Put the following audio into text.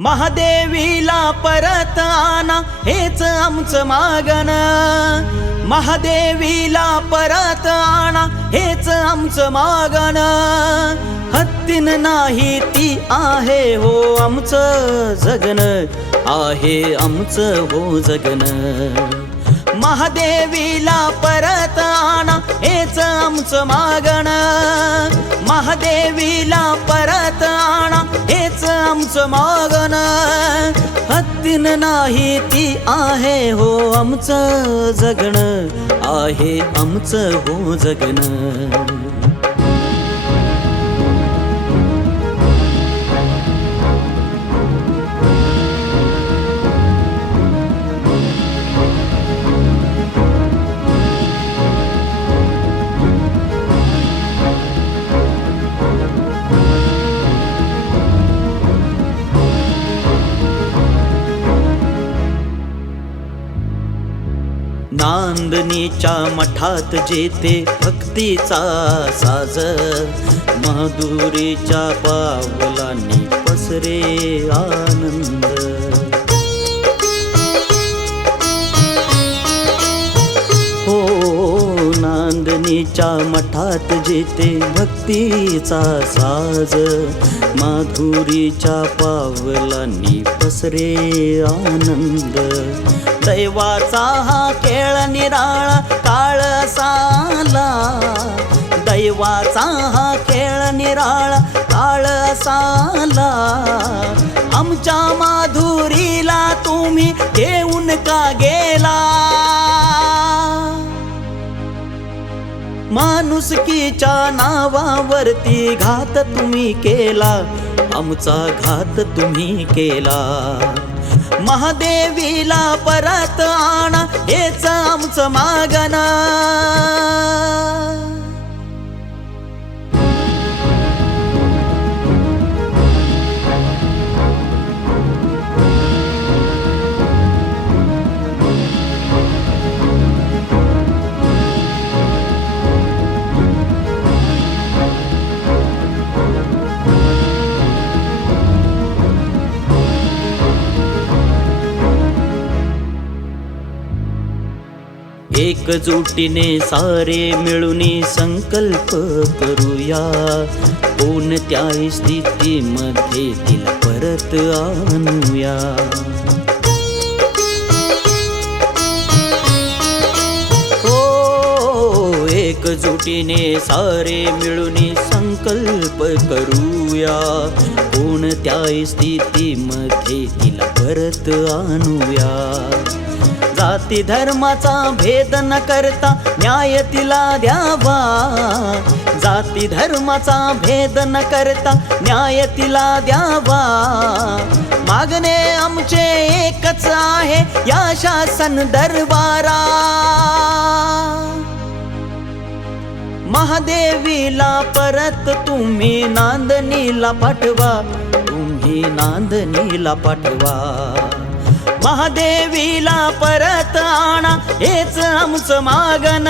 महादेवीला परत आणा हेच आमचं मागण, महादेवीला परत आणा हेच आमचं मागण। हत्तीन नाही ती आहे हो आमचं जगन, आहे आमचं हो जगन। महादेवीला परत आणा हेच आमचं मागण, महादेवीला परत आणा हेच आमचं मागण। हत्तीन नाही ती आहे हो आमचं जगन, आहे आमचं हो जगन। नांदनीच्या मठात जेथे भक्तीचा साज, माधुरीच्या पावलांनी पसरे आनंद। हो नांदनीच्या मठात जेथे भक्तीचा साज, माधुरीच्या पावलांनी पसरे आनंद। दैवाचा हा खेळ निराळा काळ साला, दैवाचा हा खेळ निराळा काळ साला। आमच्या माधुरीला तुम्ही घेऊन का गेला, माणुसकीच्या नावावरती घात तुम्ही केला, आमचा घात तुम्ही केला। महादेवीला परत आणा हेच आमचं मागण। एकजुटीने सारे मिळून संकल्प करूया, कोणत्याही स्थितीमध्ये तिला परत आणूया। हो एकजुटीने सारे मिळून संकल्प करूया, कोणत्याही स्थितीमध्ये तिला परत आणूया। जाती धर्माचा भेद न करता न्याय तिला द्यावा, जाती धर्माचा भेद न करता न्याय तिला द्यावा। मागणे आमचे एकच आहे या शासन दरबारा, महादेवीला परत तुम्ही नांदनीला पाठवा, तुम्ही नांदनीला पाठवा। महादेवीला परत आणा हेच आमचं मागण।